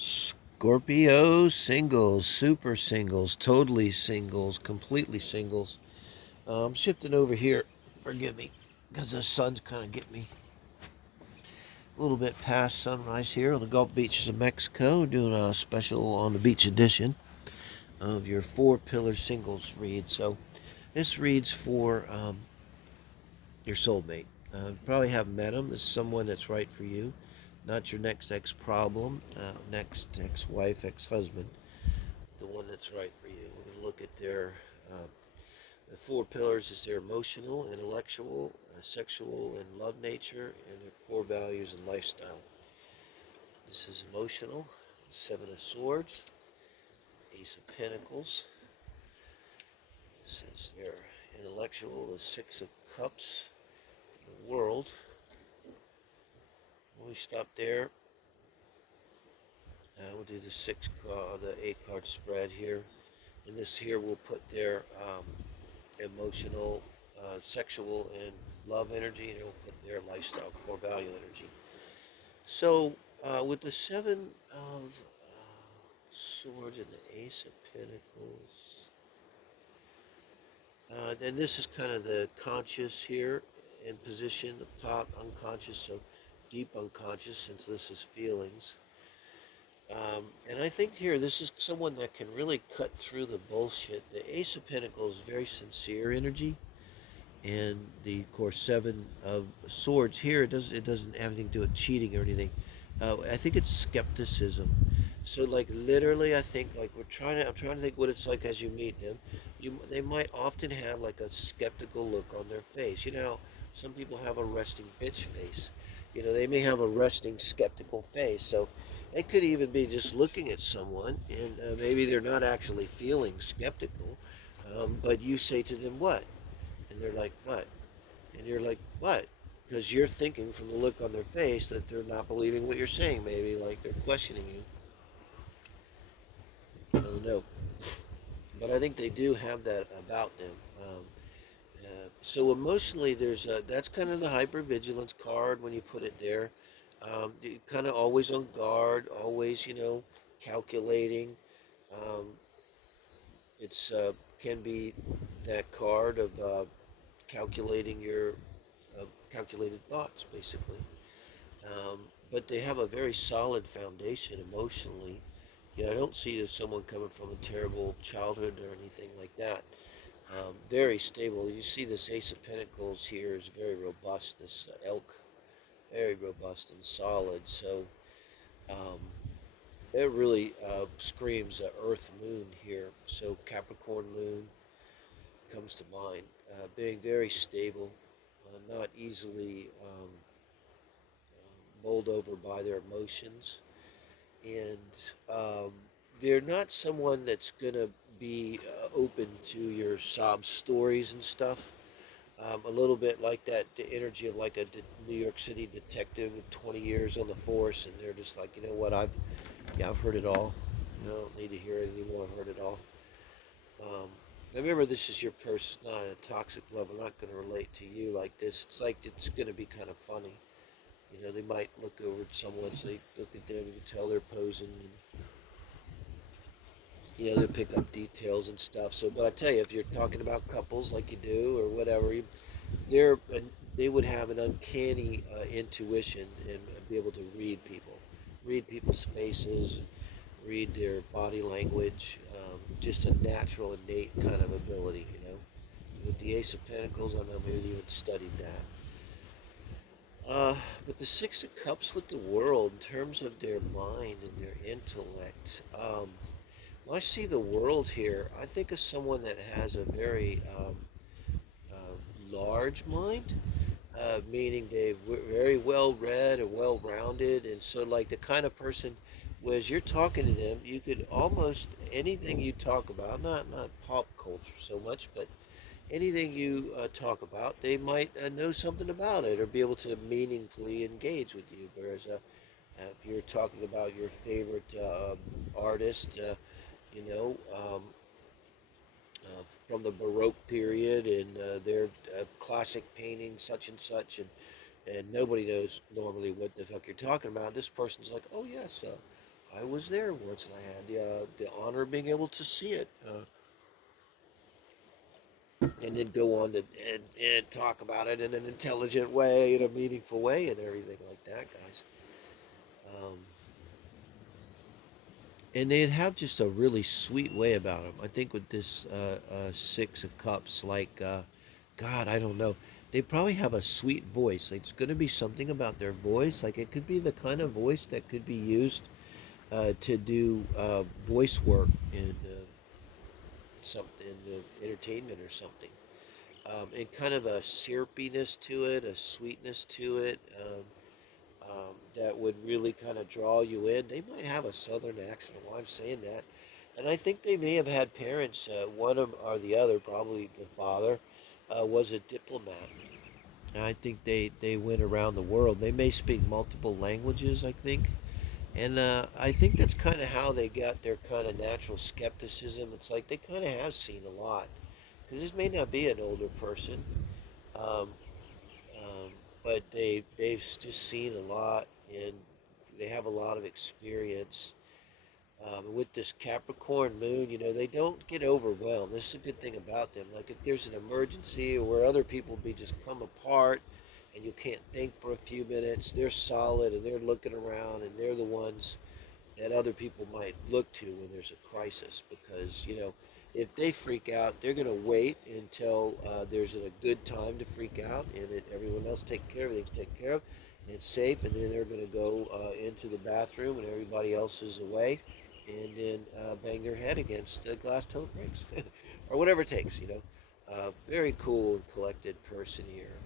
Scorpio singles, super singles, totally singles, completely singles. I'm shifting over here, forgive me, because the sun's kind of getting me a little bit past sunrise here on the Gulf beaches of Mexico, doing a special on the beach edition of your four pillar singles read. So this reads for your soulmate. You probably haven't met him. This is someone that's right for you, not your next ex problem, next ex wife, ex husband, the one that's right for you. We're going to look at their the four pillars is their emotional, intellectual, sexual, and love nature, and their core values and lifestyle. This is emotional, Seven of Swords, Ace of Pentacles. This is their intellectual, the Six of Cups, the World. When we stop there, we'll do the 8 card spread here. And this here will put their emotional, sexual, and love energy, and it will put their lifestyle, core value energy. So with the Seven of Swords and the Ace of Pentacles, and this is kind of the conscious here in position up top, unconscious, so deep unconscious since this is feelings. And I think here, this is someone that can really cut through the bullshit. The Ace of Pentacles is very sincere energy, and the of course Seven of Swords here, it doesn't have anything to do with cheating or anything. I think it's skepticism. So like literally, I think like I'm trying to think what it's like as you meet them. They might often have like a skeptical look on their face. You know, some people have a resting bitch face. You know, they may have a resting skeptical face. So it could even be just looking at someone, and maybe they're not actually feeling skeptical, but you say to them, "What?" And they're like, "What?" And you're like, "What?" Because you're thinking from the look on their face that they're not believing what you're saying. Maybe like they're questioning you. I don't know, but I think they do have that about them. So emotionally, that's kind of the hyper-vigilance card when you put it there. Kind of always on guard, always calculating. Um, it's can be that card of calculating your calculated thoughts, basically. Um, but they have a very solid foundation emotionally. I don't see someone coming from a terrible childhood or anything like that. Very stable. You see this Ace of Pentacles here is very robust. This elk, very robust and solid. So um, it really screams Earth Moon here. So Capricorn Moon comes to mind. Being very stable, not easily bowled over by their emotions, and um, they're not someone that's gonna be open to your sob stories and stuff. A little bit like that, the energy of like a New York City detective with 20 years on the force, and they're just like, you know what, I've heard it all. I don't need to hear it anymore. I've heard it all. Um, remember, this is your person, not in a toxic love. I'm not going to relate to you like this. It's like it's going to be kind of funny. They might look over at someone, so they look at them, you can tell they're posing, and they'll pick up details and stuff. So, but I tell you, if you're talking about couples like you do or whatever, they're they would have an uncanny intuition and be able to read people's faces, read their body language, just a natural, innate kind of ability. With the Ace of Pentacles, I don't know, maybe you had studied that. But the Six of Cups with the World, in terms of their mind and their intellect, when I see the World here, I think of someone that has a very large mind, meaning they're very well read and well rounded, and so like the kind of person, whereas you're talking to them, you could almost anything you talk about, not pop culture so much, but anything you talk about, they might know something about it or be able to meaningfully engage with you. Whereas if you're talking about your favorite artist, you know, um, from the Baroque period and their classic painting, such and such, and nobody knows normally what the fuck you're talking about. This person's like, oh yes, I was there once, and I had the honor of being able to see it, and then go on to and talk about it in an intelligent way, in a meaningful way, and everything like that, guys. Um, and they'd have just a really sweet way about them. I think with this Six of Cups, like, God, I don't know. They probably have a sweet voice. Like, it's going to be something about their voice. Like, it could be the kind of voice that could be used to do voice work in something, entertainment or something. And kind of a syrupiness to it, a sweetness to it. That would really kind of draw you in. They might have a southern accent while I'm saying that. And I think they may have had parents, one of or the other, probably the father, was a diplomat. And I think they went around the world. They may speak multiple languages, I think. And I think that's kind of how they got their kind of natural skepticism. It's like they kind of have seen a lot. Because this may not be an older person, um, um, but they've just seen a lot, and they have a lot of experience. With this Capricorn moon, they don't get overwhelmed. This is a good thing about them. Like if there's an emergency or where other people be just come apart and you can't think for a few minutes, they're solid and they're looking around and they're the ones that other people might look to when there's a crisis because if they freak out they're going to wait until there's a good time to freak out and everyone else everything's taken care of and it's safe and then they're going to go into the bathroom and everybody else is away and then bang their head against the glass till it breaks or whatever it takes. Very cool and collected person here.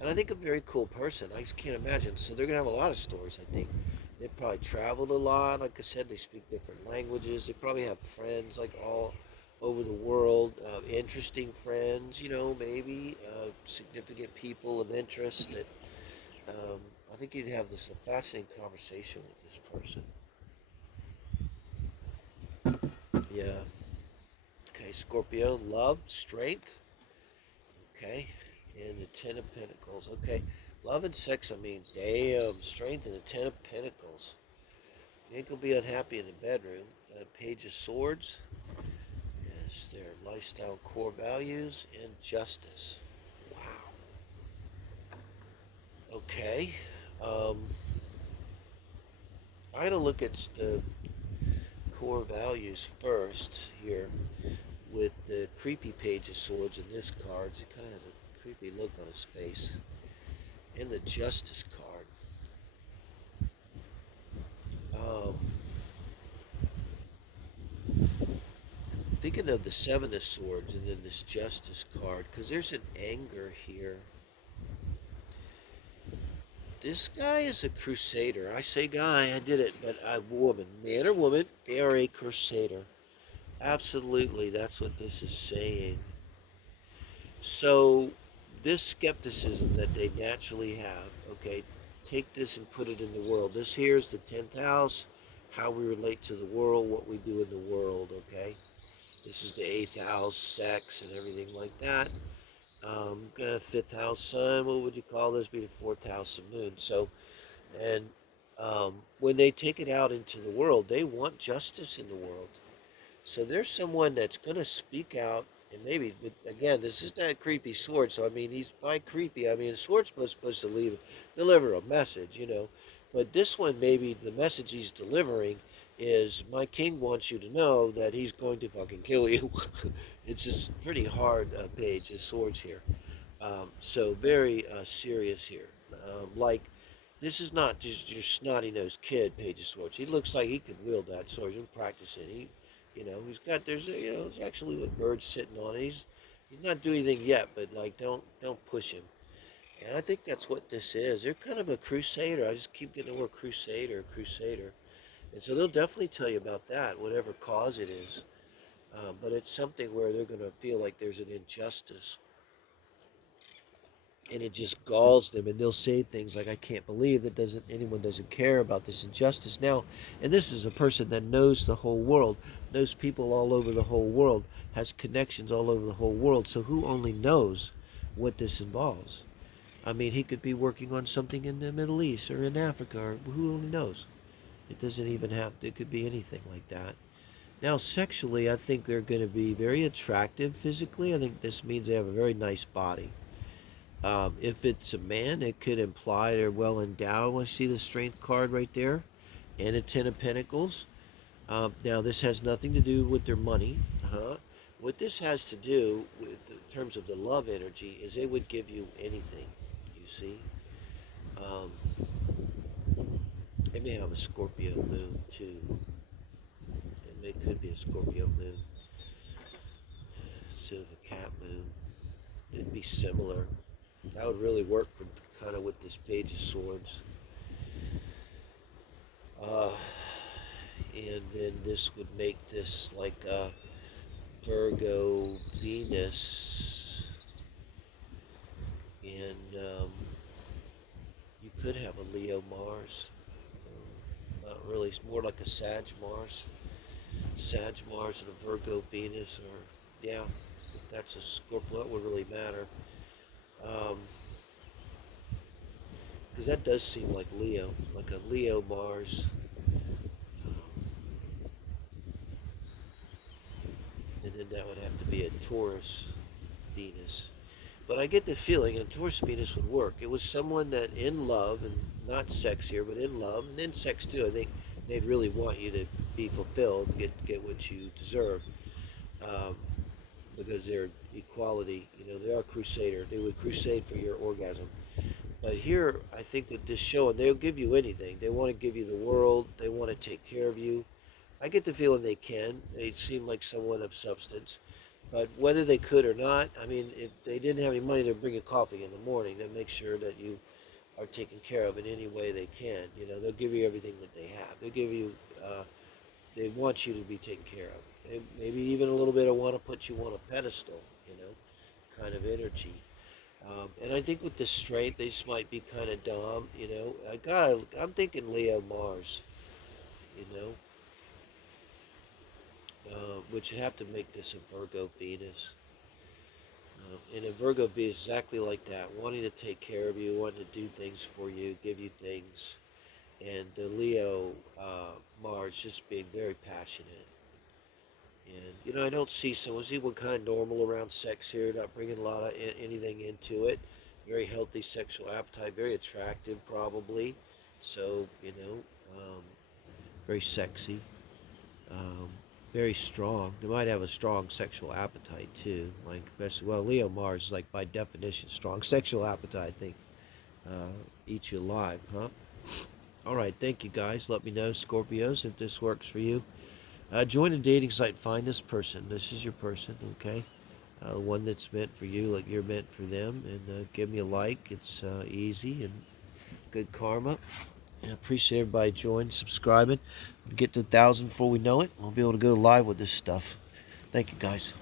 And I think a very cool person. I just can't imagine. So they're gonna have a lot of stories. I think they probably traveled a lot. Like I said, they speak different languages. They probably have friends like all over the world. Interesting friends, maybe significant people of interest. That I think you'd have this a fascinating conversation with this person. Yeah. Okay, Scorpio, love, strength. Okay, and the Ten of Pentacles. Okay, love and sex. I mean, damn, strength and the Ten of Pentacles. You ain't gonna be unhappy in the bedroom. Page of Swords. Yes, their lifestyle core values and justice. Wow. Okay. Um, I'm gonna look at the core values first here with the creepy Page of Swords in this card. He kind of has a creepy look on his face. And the Justice card. Um, Thinking of the Seven of Swords and then this Justice card, because there's an anger here. This guy is a crusader. I say guy, I did it, but a woman, man or woman, they are a crusader. Absolutely, that's what this is saying. So, this skepticism that they naturally have, okay, take this and put it in the world. This here is the 10th house, how we relate to the world, what we do in the world, okay? This is the 8th house, sex and everything like that. Fifth house sun, what would you call this? Be the fourth house of moon. So, and when they take it out into the world, they want justice in the world. So there's someone that's going to speak out, and maybe, again, this is that creepy sword. So I mean, he's by creepy. I mean, the sword's supposed to deliver a message. But this one, maybe the message he's delivering is, my king wants you to know that he's going to fucking kill you. It's just pretty hard page of swords here. So very serious here. Like, this is not just your snotty-nosed kid, Page of Swords. He looks like he could wield that sword. He's been practicing. He's got, there's actually with birds sitting on it. He's not doing anything yet, but like, don't push him. And I think that's what this is. They're kind of a crusader. I just keep getting the word crusader. And so they'll definitely tell you about that, whatever cause it is. But it's something where they're going to feel like there's an injustice. And it just galls them, and they'll say things like, I can't believe that anyone doesn't care about this injustice now. And this is a person that knows the whole world, knows people all over the whole world, has connections all over the whole world. So who only knows what this involves? I mean, he could be working on something in the Middle East or in Africa, or who only knows. It doesn't even have, it could be anything like that. Now, sexually, I think they're going to be very attractive physically. I think this means they have a very nice body. If it's a man, it could imply they're well endowed. I see the strength card right there and a Ten of Pentacles. Now, this has nothing to do with their money. What this has to do with, in terms of the love energy, is they would give you anything, you see. Um, they may have a Scorpio moon, too. It could be a Scorpio moon instead of a cat moon. It'd be similar. That would really work for kind of with this Page of Swords. Uh, and then this would make this like a Virgo Venus. And you could have a Leo Mars. Not really, it's more like a Sag Mars. Sag Mars and a Virgo Venus, or yeah, if that's a Scorpio, that would really matter. Because that does seem like Leo, like a Leo Mars. And then that would have to be a Taurus Venus. But I get the feeling a Taurus Venus would work. It was someone that in love, and not sex here, but in love, and in sex too. I think they'd really want you to be fulfilled, get what you deserve, um, because they're equality. You know, they are Crusader. They would crusade for your orgasm. But here, I think with this show, and they'll give you anything. They want to give you the world. They want to take care of you. I get the feeling they can. They seem like someone of substance. But whether they could or not, I mean, if they didn't have any money, they'd bring you coffee in the morning to make sure that you are taken care of in any way they can. You know, they'll give you everything that they have. They'll give you, they want you to be taken care of. They, maybe even a little bit of want to put you on a pedestal, you know, kind of energy. And I think with the strength, they just might be kind of dumb, you know. I'm thinking Leo Mars, you know, which have to make this a Virgo Venus. And a Virgo Venus is exactly like that, wanting to take care of you, wanting to do things for you, give you things. And the Leo Mars just being very passionate. And, you know, I don't see someone, kind of normal around sex here, not bringing a lot of anything into it. Very healthy sexual appetite, very attractive probably. So, you know, very sexy, um, very strong. They might have a strong sexual appetite too. Like, well, Leo Mars is like by definition strong sexual appetite. I think eat you alive, huh? All right, thank you guys. Let me know, Scorpios, if this works for you. Join a dating site. Find this person. This is your person, okay? One that's meant for you, like you're meant for them. And give me a like. It's easy and good karma. I appreciate everybody joining, subscribing. Get to 1,000 before we know it. We'll be able to go live with this stuff. Thank you, guys.